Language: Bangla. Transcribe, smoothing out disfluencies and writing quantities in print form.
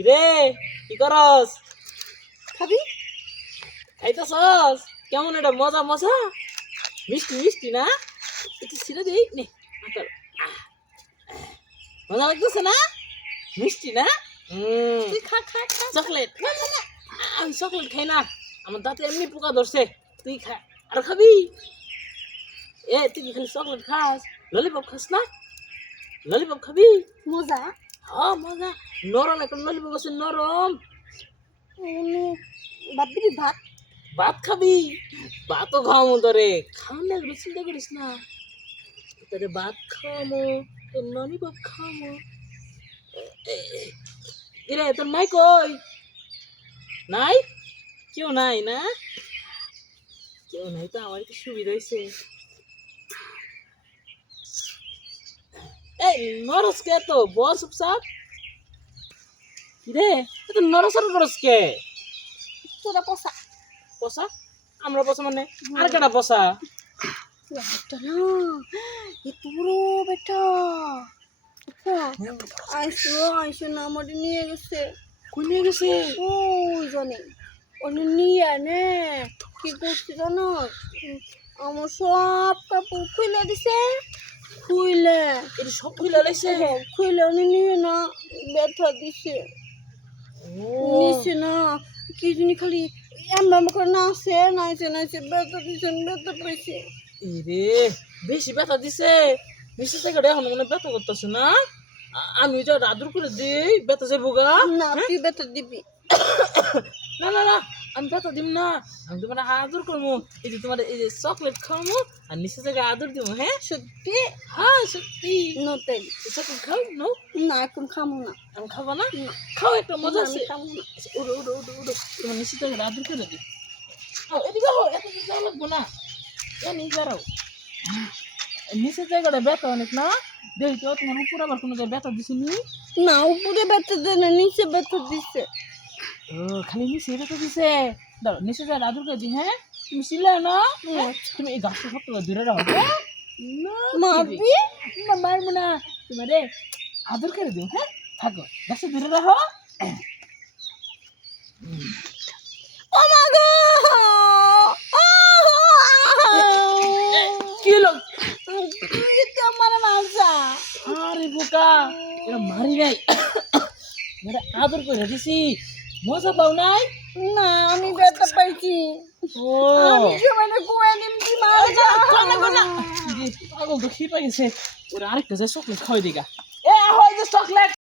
কিরে কি করস? খাবি? খাইতেছস? কেমন এটা মজা মজা? মিষ্টি মিষ্টি না? একটু ছিঁড়ে দিই নে। আতর। মজা লাগতেছে না? মিষ্টি না? তুই খা খা খা। চকলেট। না না না, আমি চকলেট খাই না। আমার দাঁতে এমনি পোকা ধরছে। তুই খা। আর খাবি? তুই কি খালি চকলেট খাস? ললিপপ খাস না? ললিপপ খাবি? মজা। হ্যাঁ মজা। নরম একটা ললিপপ আছে নরম। ভাত দিবি ভাত? ভাত খাবি? ভাতও খাওয়ামো তোরে। খাওয়ালে এগুলো চিন্তা করিস না। তোরে ভাত খাওয়ামো, তোর ললিপপ খাওয়ামো। এরে তোর মাই কই? নাই? কেউ নাই না? কেউ নাই তো আমার একটু সুবিধা হয়েছে। এই নরস কে তো বল চুপচাপ। রে এত নরসর করস কে? তোরা পচা। পচা? আমরা পচা মানে আর কেটা পচা? বেটা না, এ পুরো বেটা। আইসো আইসো না আমাদের নিয়ে গেছে। কই নিয়ে গেছে? ওই জানি ওনে নিয়ে নে কি করছে জানো, আমার সব কাপড় খুলে দিছে। খুলে এটা সব খুলে লাইছে? খুলে উনি নিয়ে না ব্যথা দিছে। নিছে না কি জানি খালি এমন করে নাচে নাচে নাচে ব্যথা দিছে ব্যথা পাইছে। এরে বেশি ব্যথা দিছে। বেশি থেকে এখন মনে ব্যথা করতেছে না? আমি যা আদর করে দিই ব্যথা যাবো গা। না তুই ব্যথা দিবি? না না না, আমি ব্যথা দিব না। আমি তোমার আদর করবো। এই যে তোমার এই যে চকলেট খাওয়াবো আর নিচে থেকে আদর দিব। হ্যাঁ সত্যি? হ্যাঁ সত্যি। নতেন চকলেট খাও নো? না এখন খামো না। আমি খাবো না? খাও একটা মজা আছে। আমি খামো না। উড়ো উড়ো উড়ো উড়ো, তোমার নিচে থেকে আদর করে দিই। এদিকে হো, এত যাওয়া লাগবো না। নিয়ে দাঁড়াও। নিচের জায়গাটা ব্যথা অনেক না? দেখি তো তোমার উপর আবার কোনো জায়গায় ব্যথা দিছিনি? না উপরে ব্যথা দেয় না নিচে ব্যথা দিছে। ও খালি নিচে ব্যথা দিছে। দাও নিচে যা আদর করে দিই। হ্যাঁ তুমি ছিলে না? তুমি এই গাছটা সব দূরে রাখো। হ্যাঁ? না, মারবি? না মারবো না। তোমারে আদর করে দিও। হ্যাঁ থাকো গাছটা দূরে রাখো। ও মা গো! কি লোক? তুই তো আমার মারছা। আরে বোকা, এরা মারি নাই। মেয়েরা আদর করে দিছি। মজা পাও নাই? না আমি ব্যথা পাইছি। ও আমি সবাইকে কুয়া নিমছি মারছা। পাগল তো খিপে গেছে। ওরা আরেকটা যে চকলেট খাওয়াই দিগা। এ হয় যে চকলেট